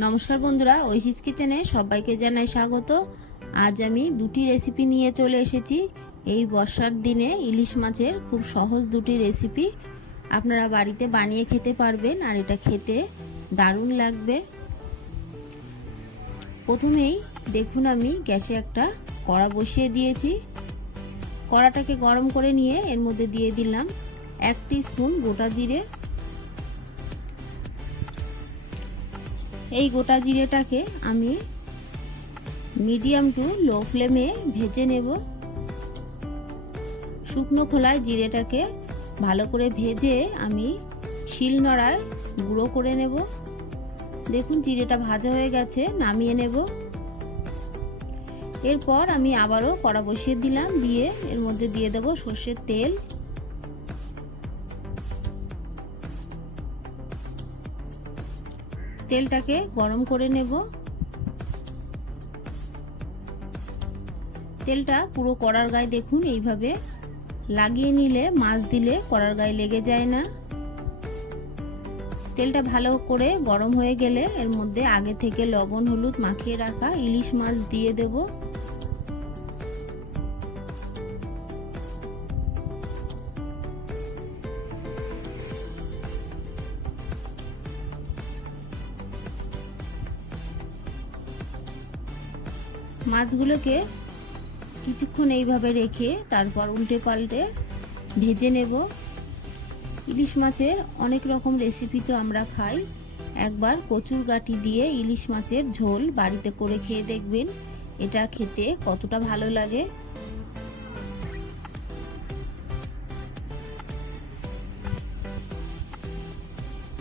নমস্কার বন্ধুরা, ঐশিস কিচেনে সবাইকে জানাই স্বাগত। আজ আমি দুটি রেসিপি নিয়ে চলে এসেছি। এই বর্ষার দিনে ইলিশ মাছের খুব সহজ দুটি রেসিপি আপনারা বাড়িতে বানিয়ে খেতে পারবেন আর এটা খেতে দারুণ লাগবে। প্রথমেই দেখুন আমি গ্যাসে একটা কড়া বসিয়ে দিয়েছি। কড়াটাকে গরম করে নিয়ে এর মধ্যে দিয়ে দিলাম এক স্পুন গোটা জিরে এই গোটা জিরেটাকে আমি মিডিয়াম টু লো ফ্লেমে ভেজে নেব। শুকনো খোলায় জিরেটাকে ভালো করে ভেজে আমি শিল নড়ায় গুঁড়ো করে নেব। দেখুন জিরেটা ভাজা হয়ে গেছে, নামিয়ে নেব। এরপর আমি আবারও কড়া বসিয়ে দিলাম, দিয়ে এর মধ্যে দিয়ে দেব সর্ষের তেল। তেলটাকে গরম করে নেব। তেলটা পুরো কড়ার গায়ে দেখুন, এইভাবে লাগিয়ে নিলে, মাছ দিলে কড়ার গায়ে লেগে যায় না। তেলটা ভালো করে গরম হয়ে গেলে এর মধ্যে আগে থেকে লবণ, হলুদ মাখিয়ে রাখা ইলিশ মাছ দিয়ে দেব। মাছগুলোকে কিছুক্ষণ এইভাবে রেখে তারপর উল্টে পাল্টে ভেজে নেব। ইলিশ মাছের অনেক রকম রেসিপি তো আমরা খাই। একবার কচুর গাটি দিয়ে ইলিশ মাছের ঝোল বাড়িতে করে খেয়ে দেখবেন, এটা খেতে কতটা ভালো লাগে।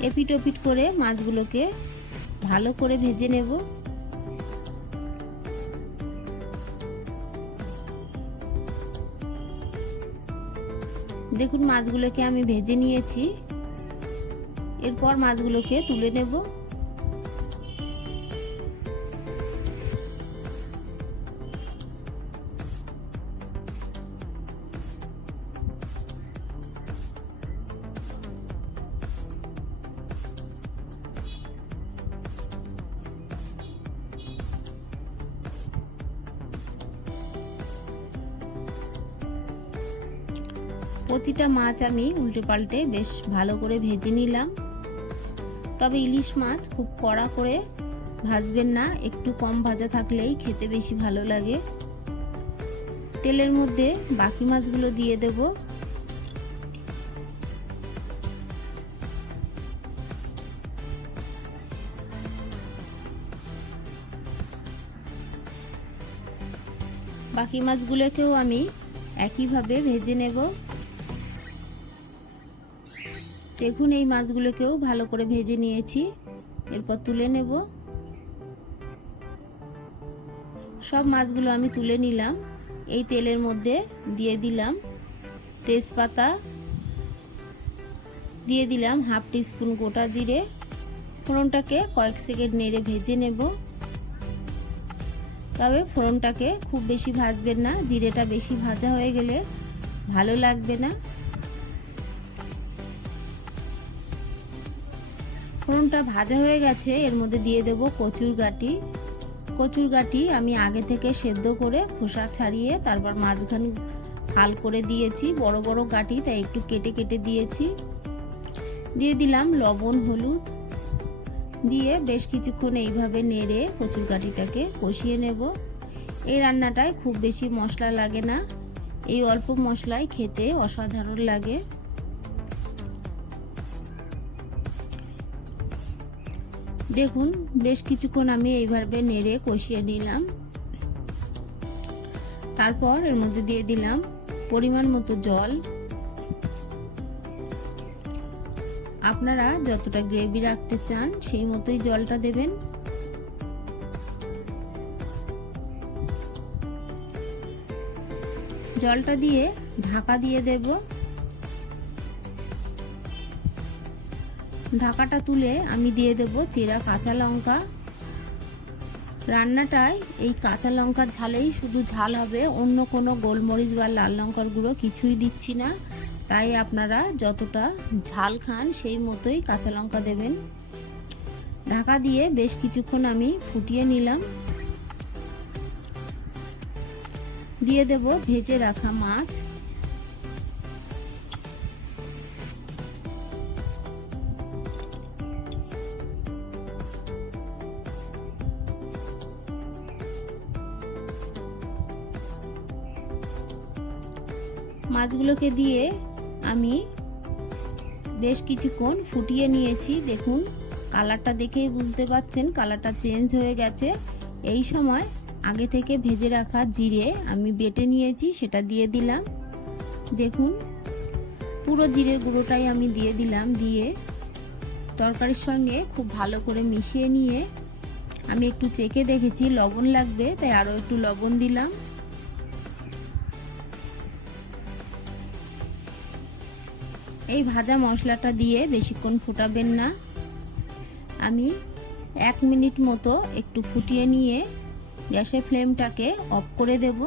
এপিট ওপিট করে মাছগুলোকে ভালো করে ভেজে নেব। দেখুন মাছগুলোকে আমি ভেজে নিয়েছি। এরপর মাছগুলোকে তুলে নেব। প্রতিটা মাছ আমি উল্টে পাল্টে বেশ ভালো করে ভেজে নিলাম। তবে ইলিশ মাছ খুব কড়া করে ভাজবেন না, একটু কম ভাজা থাকলেই খেতে বেশি ভালো লাগে। তেলের মধ্যে বাকি মাছগুলো দিয়ে দেব। বাকি মাছগুলোকেও আমি একইভাবে ভেজে নেব। দেখুন এই মাছগুলোকেও ভালো করে ভেজে নিয়েছি। এরপর তুলে নেব। সব মাছগুলো আমি তুলে নিলাম। এই তেলের মধ্যে দিয়ে দিলাম তেজপাতা। দিয়ে দিলাম হাফ টিস্পুন গোটা জিরে। ফোড়নটাকে কয়েক সেকেন্ড নেড়ে ভেজে নেব। তবে ফোড়নটাকে খুব বেশি ভাজবেন না, জিরেটা বেশি ভাজা হয়ে গেলে ভালো লাগবে না। ফোড়নটা ভাজা হয়ে গেছে, এর মধ্যে দিয়ে দেব কচুর গাটি। কচুর গাটি আমি আগে থেকে সেদ্ধ করে খোসা ছাড়িয়ে তারপর মাঝখান হাল করে দিয়েছি, বড় বড় গাটি, তাই একটু কেটে কেটে দিয়েছি। দিয়ে দিলাম লবণ, হলুদ। দিয়ে বেশ কিছুক্ষণ এইভাবে নেড়ে কচুর কাঠিটাকে কষিয়ে নেব। এই রান্নাটায় খুব বেশি মশলা লাগে না। এই অল্প মশলায় খেতে অসাধারণ লাগে। দেখুন, বেশ কিছুক্ষণ আমি এইভাবে নেড়ে কষিয়ে নিলাম। তারপর এর মধ্যে দিয়ে দিলাম পরিমাণ মতো জল। আপনারা যতটা গ্রেভি রাখতে চান, সেই মতোই জলটা দেবেন। জলটা দিয়ে ঢাকা দিয়ে দেব। ঢাকাটা তুলে আমি দিয়ে দেব চেরা কাঁচা লঙ্কা। রান্নাটায় এই কাঁচা লঙ্কা ঝালেই শুধু ঝাল হবে, অন্য কোনো গোলমরিচ বা লাল লঙ্কার গুঁড়ো কিছুই দিচ্ছি না। তাই আপনারা যতটা ঝাল খান সেই মতোই কাঁচা লঙ্কা দেবেন। ঢাকা দিয়ে বেশ কিছুক্ষণ আমি ফুটিয়ে নিলাম। দিয়ে দেব ভেজে রাখা মাছ। মাছগুলোকে দিয়ে আমি বেশ কিছুক্ষণ ফুটিয়ে নিয়েছি। দেখুন, কালারটা দেখেই বুঝতে পাচ্ছেন, কালারটা চেঞ্জ হয়ে গেছে। এই সময় আগে থেকে ভেজে রাখা জিরে আমি বেটে নিয়েছি, সেটা দিয়ে দিলাম। দেখুন, পুরো জিরের গুঁড়োটাই আমি দিয়ে দিলাম, দিয়ে তরকারির সঙ্গে খুব ভালো করে মিশিয়ে নিয়ে আমি একটু চেকে দেখেছি, লবণ লাগবে, তাই আরও একটু লবণ দিলাম। এই ভাজা মশলাটা দিয়ে বেশিক্ষণ ফুটাবেন না। আমি এক মিনিট মতো একটু ফুটিয়ে নিয়ে গ্যাসের ফ্লেমটাকে অফ করে দেব।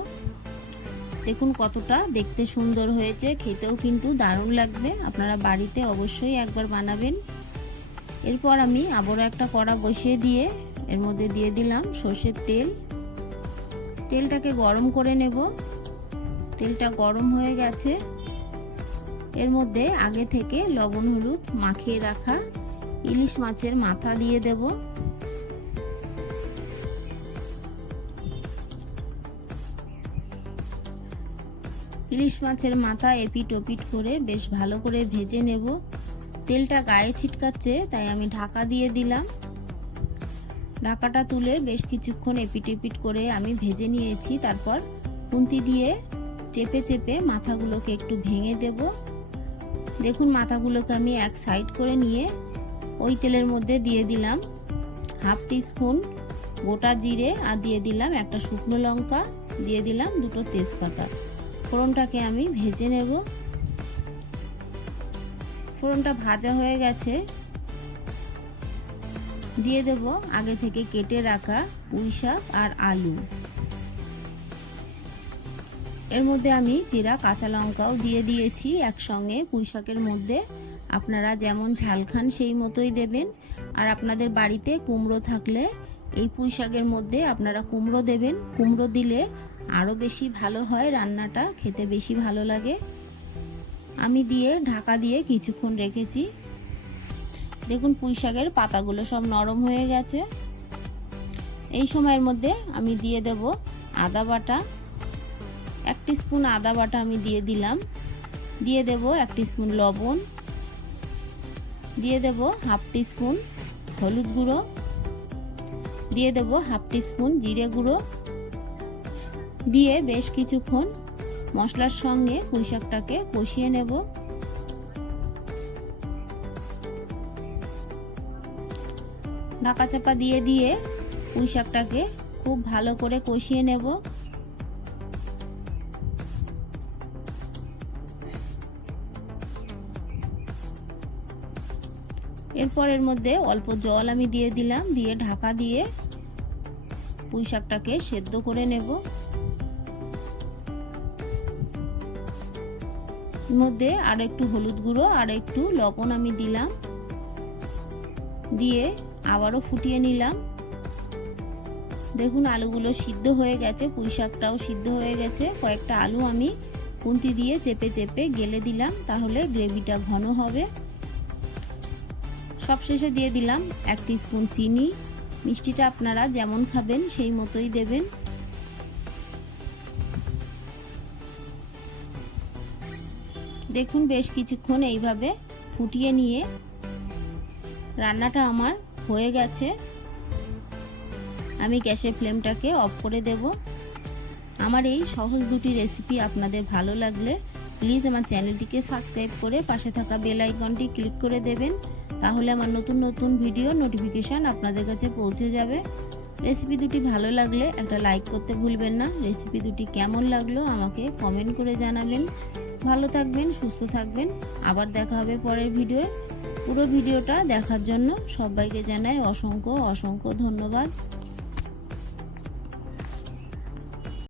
দেখুন কতটা দেখতে সুন্দর হয়েছে, খেতেও কিন্তু দারুণ লাগবে। আপনারা বাড়িতে অবশ্যই একবার বানাবেন। এরপর আমি আবারও একটা কড়া বসিয়ে দিয়ে এর মধ্যে দিয়ে দিলাম সর্ষের তেল। তেলটাকে গরম করে নেব। তেলটা গরম হয়ে গেছে। এর মধ্যে আগে থেকে লবণ, হলুদ মাখিয়ে রাখা ইলিশ মাছের মাথা দিয়ে দেব। ইলিশ মাছের মাথা এপিট ওপিট করে বেশ ভালো করে ভেজে নেব। তেলটা গায়ে ছিটকাচ্ছে, তাই আমি ঢাকা দিয়ে দিলাম। ঢাকাটা তুলে বেশ কিছুক্ষণ এপিট এপিট করে আমি ভেজে নিয়েছি। তারপর খুন্তি দিয়ে চেপে চেপে মাথাগুলোকে একটু ভেঙে দেবো। দেখুন মাথাগুলোকে আমি এক সাইড করে নিয়ে ওই তেলের মধ্যে দিয়ে দিলাম হাফ স্পুন গোটা জিরে আর দিয়ে দিলাম একটা শুকনো লঙ্কা, দিয়ে দিলাম দুটো তেজপাতা। ফোড়নটাকে আমি ভেজে নেব। ফোড়নটা ভাজা হয়ে গেছে। দিয়ে দেব আগে থেকে কেটে রাখা পুঁই শাক আর আলু। এর মধ্যে আমি জিরা, কাঁচা লঙ্কাও দিয়ে দিয়েছি একসঙ্গে পুঁই শাকের মধ্যে। আপনারা যেমন ঝাল খান সেই মতোই দেবেন। আর আপনাদের বাড়িতে কুমড়ো থাকলে এই পুঁই শাকের মধ্যে আপনারা কুমড়ো দেবেন। কুমড়ো দিলে আরও বেশি ভালো হয় রান্নাটা, খেতে বেশি ভালো লাগে। আমি দিয়ে ঢাকা দিয়ে কিছুক্ষণ রেখেছি। দেখুন পুঁই শাকের পাতাগুলো সব নরম হয়ে গেছে। এই সময়ের মধ্যে আমি দিয়ে দেব আদা বাটা। এক স্পুন আদা বাটা আমি দিয়ে দিলাম। দিয়ে দেব এক স্পুন লবণ। দিয়ে দেব হাফ স্পুন হলুদ গুঁড়ো। দিয়ে দেব হাফ স্পুন জিরে গুঁড়ো। দিয়ে বেশ কিছুক্ষণ মশলার সঙ্গে পুঁই শাকটাকে কষিয়ে নেব। ঢাকা চাপা দিয়ে দিয়ে পুঁই শাকটাকে খুব ভালো করে কষিয়ে নেব। এরপর এর মধ্যে অল্প জল আমি দিয়ে দিলাম, দিয়ে ঢাকা দিয়ে পুঁই শাকটাকে সেদ্ধ করে নেব। মধ্যে আর একটু হলুদ গুঁড়ো, আর একটু লবণ আমি দিলাম। দিয়ে আবারও ফুটিয়ে নিলাম। দেখুন আলুগুলো সিদ্ধ হয়ে গেছে, পুঁই শাকটাও সিদ্ধ হয়ে গেছে। কয়েকটা আলু আমি কুন্তি দিয়ে চেপে চেপে গেলে দিলাম, তাহলে গ্রেভিটা ঘন হবে। সবশেষে দিয়ে দিলাম এক স্পুন চিনি। মিষ্টিটা আপনারা যেমন খাবেন, সেই মতোই দেবেন। দেখুন বেশ কিছুক্ষণ এইভাবে ফুটিয়ে নিয়ে রান্নাটা আমার হয়ে গেছে। আমি গ্যাসের ফ্লেমটাকে অফ করে দেব। আমার এই সহজ দুটি রেসিপি আপনাদের ভালো লাগলে, প্লিজ আমার চ্যানেলটিকে সাবস্ক্রাইব করে পাশে থাকা বেল আইকনটি ক্লিক করে দেবেন। তাহলে আমার নতুন নতুন ভিডিও নোটিফিকেশান আপনাদের কাছে পৌঁছে যাবে। রেসিপি দুটি ভালো লাগলে একটা লাইক করতে ভুলবেন না। রেসিপি দুটি কেমন লাগল আমাকে কমেন্ট করে জানাবেন। ভালো থাকবেন, সুস্থ থাকবেন। আবার দেখা হবে পরের ভিডিওয়ে পুরো ভিডিওটা দেখার জন্য সবাইকে জানাই অসংখ্য অসংখ্য ধন্যবাদ।